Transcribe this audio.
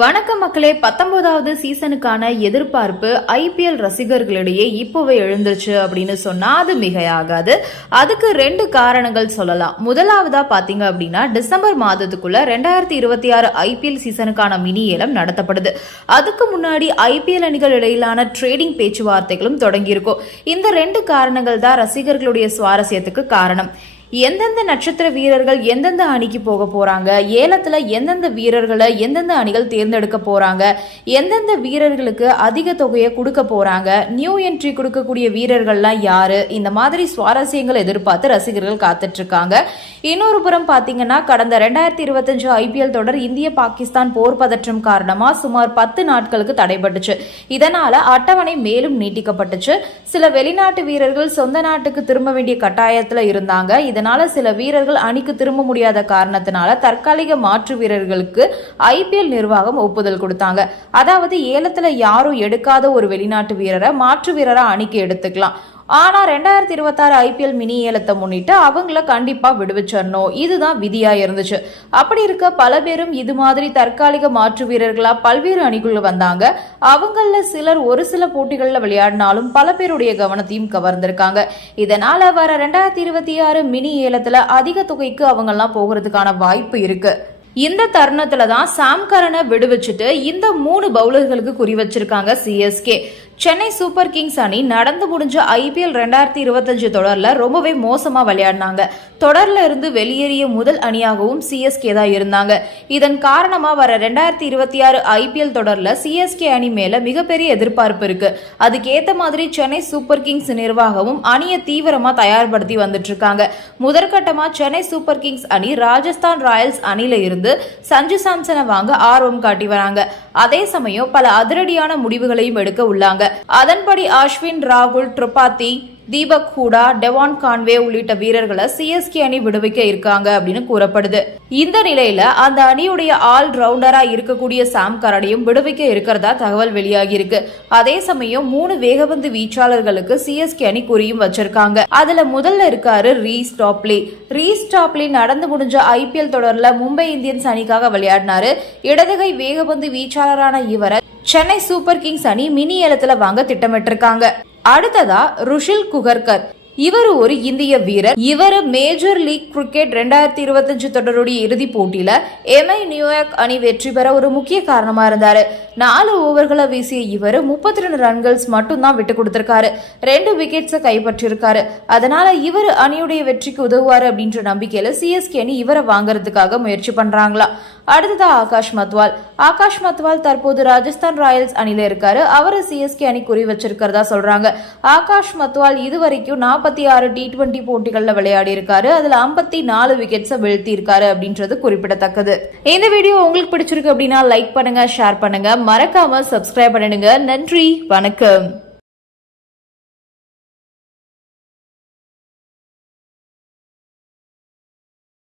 வணக்கம் மக்களே. பத்தொன்பதாவது சீசனுக்கான எதிர்பார்ப்பு ஐபிஎல் ரசிகர்களிடையே இப்போவே எழுந்துருச்சு அப்படின்னு சொன்னா அது மிகையாகாது. அதுக்கு ரெண்டு காரணங்கள் சொல்லலாம். முதலாவதா பாத்தீங்க அப்படின்னா டிசம்பர் மாதத்துக்குள்ள ரெண்டாயிரத்தி இருபத்தி ஆறு ஐபிஎல் சீசனுக்கான மினி ஏலம் நடத்தப்படுது. அதுக்கு முன்னாடி ஐபிஎல் அணிகள் இடையிலான ட்ரேடிங் பேச்சுவார்த்தைகளும் தொடங்கியிருக்கும். இந்த ரெண்டு காரணங்கள் தான் ரசிகர்களுடைய சுவாரஸ்யத்துக்கு காரணம். எந்தெந்த நட்சத்திர வீரர்கள் எந்தெந்த அணிக்கு போக போறாங்க? ஏலத்துல எந்தெந்த வீரர்களை எந்தெந்த அணிகள் தேர்ந்தெடுக்க போறாங்க? எந்தெந்த வீரர்களுக்கு அதிக தொகையை கொடுக்க போறாங்க? நியூ என்ட்ரி கொடுக்கக்கூடிய வீரர்கள்லாம் யாரு? இந்த மாதிரி சுவாரஸ்யங்களை எதிர்பார்த்து ரசிகர்கள் காத்துட்டு இருக்காங்க இன்னொரு புறம் பாத்தீங்கன்னா கடந்த ரெண்டாயிரத்தி இருபத்தஞ்சு ஐபிஎல் தொடர் இந்திய பாகிஸ்தான் போர் பதற்றம் காரணமா சுமார் பத்து நாட்களுக்கு தடைபட்டுச்சு. இதனால அட்டவணை மேலும் நீட்டிக்கப்பட்டுச்சு. சில வெளிநாட்டு வீரர்கள் சொந்த நாட்டுக்கு திரும்ப வேண்டிய கட்டாயத்துல இருந்தாங்க. இதனால சில வீரர்கள் அணிக்கு திரும்ப முடியாத காரணத்தினால தற்காலிக மாற்று வீரர்களுக்கு ஐபிஎல் நிர்வாகம் ஒப்புதல் கொடுத்தாங்க. அதாவது ஏலத்துல யாரும் எடுக்காத ஒரு வெளிநாட்டு வீரரை மாற்று வீரரா அணிக்கு எடுத்துக்கலாம். ஆனா ரெண்டாயிரத்தி இருபத்தாறு ஐபிஎல் மினி ஏலத்தை முன்னிட்டு அவங்கள கண்டிப்பா விடுவிச்சிடணும். இதுதான் விதியா இருந்துச்சு. அப்படி இருக்க பல பேரும் இது மாதிரி தற்காலிக மாற்று வீரர்களா பல்வேறு அணிக்குள்ள வந்தாங்க. அவங்கள சிலர் ஒரு சில போட்டிகளில் விளையாடினாலும் பல பேருடைய கவனத்தையும் கவர்ந்திருக்காங்க. இதனால வர ரெண்டாயிரத்தி இருபத்தி ஆறு மினி ஏலத்துல அதிக தொகைக்கு அவங்கெல்லாம் போகிறதுக்கான வாய்ப்பு இருக்கு. இந்த தருணத்துல தான் சாம் கரனை விடுவிச்சுட்டு இந்த மூணு பவுலர்களுக்கு குறி வச்சிருக்காங்க சிஎஸ்கே சென்னை சூப்பர் கிங்ஸ் அணி நடந்து முடிஞ்ச ஐபிஎல் ரெண்டாயிரத்தி இருபத்தஞ்சு தொடர்ல ரொம்பவே மோசமா விளையாடினாங்க. தொடர்ல இருந்து வெளியேறிய முதல் அணியாகவும் சிஎஸ்கே தான் இருந்தாங்க. இதன் காரணமா வர ரெண்டாயிரத்தி இருபத்தி ஆறு ஐபிஎல் தொடர்ல சிஎஸ்கே அணி மேல மிகப்பெரிய எதிர்பார்ப்பு இருக்கு. அதுக்கேத்த மாதிரி சென்னை சூப்பர் கிங்ஸ் நிர்வாகமும் அணியை தீவிரமா தயார்படுத்தி வந்துட்டு இருக்காங்க. முதற்கட்டமா சென்னை சூப்பர் கிங்ஸ் அணி ராஜஸ்தான் ராயல்ஸ் அணியில இருந்து சஞ்சு சாம்சனை வாங்க ஆர்வம் காட்டி வராங்க. அதே சமயம் பல அதிரடியான முடிவுகளையும் எடுக்க உள்ளாங்க. அதன்படி அஸ்வின் ராகுல் திரிபாதி தீபக் ஹூடா டெவான் கான்வே உள்ளிட்ட வீரர்களை சிஎஸ்கே அணி விடுவிக்க இருக்காங்க அப்படின்னு கூறப்படுது. இந்த நிலையில அந்த அணியுடைய ஆல் ரவுண்டரா இருக்கக்கூடிய சாம் கரடையும் விடுவிக்க இருக்கிறதா தகவல் வெளியாகி இருக்கு அதே சமயம் மூணு வேகபந்து வீச்சாளர்களுக்கு சிஎஸ்கே அணி குறியும் வச்சிருக்காங்க. அதுல முதல்ல இருக்காரு ரீஸ் டாப்லி. ரீஸ் டாப்லி நடந்து முடிஞ்ச ஐபிஎல் தொடர்ல மும்பை இந்தியன்ஸ் அணிக்காக விளையாடினாரு. இடதுகை வேகபந்து வீச்சாளரான இவரை சென்னை சூப்பர் கிங்ஸ் அணி மினி ஏலத்துல வாங்க திட்டமிட்டிருக்காங்க. அடுத்ததா ருஷில் குகர்கர். இவர் ஒரு இந்திய வீரர். இவர் மேஜர் லீக் கிரிக்கெட் ரெண்டாயிரத்தி இருபத்தஞ்சு தொடருடைய இறுதிப் போட்டியில எம்ஐ நியூயார்க் அணி வெற்றி பெற ஒரு முக்கிய காரணமா இருந்தாரு. நாலு ஓவர்களை வீசிய இவர் முப்பத்தி ரெண்டு ரன்கள்ஸ் மட்டும்தான் விட்டு கொடுத்திருக்காரு. ரெண்டு விக்கெட்ஸை கைப்பற்றியிருக்காரு அதனால இவர் அணியுடைய வெற்றிக்கு உதவுவாரு அப்படின்ற நம்பிக்கையில சிஎஸ்கே அணி இவரை வாங்குறதுக்காக முயற்சி பண்றாங்களா? அடுத்ததா ஆகாஷ் மத்வால். ஆகாஷ் மத்வால் தற்போது ராஜஸ்தான் ராயல்ஸ் அணியில இருக்காரு. அவரை சிஎஸ்கே அணி குறி வச்சிருக்கிறதா சொல்றாங்க. ஆகாஷ் மத்வால் இதுவரைக்கும் நாற்பத்தி ஆறு டி டுவெண்டி போட்டிகளில் விளையாடி இருக்காரு அதுல ஐம்பத்தி நாலு விக்கெட்ஸை வீழ்த்தி இருக்காரு அப்படின்றது குறிப்பிடத்தக்கது. இந்த வீடியோ உங்களுக்கு பிடிச்சிருக்கு அப்படின்னா லைக் பண்ணுங்க ஷேர் பண்ணுங்க. மறக்காம சப்ஸ்கிரைப் பண்ணிடுங்க. நன்றி வணக்கம்.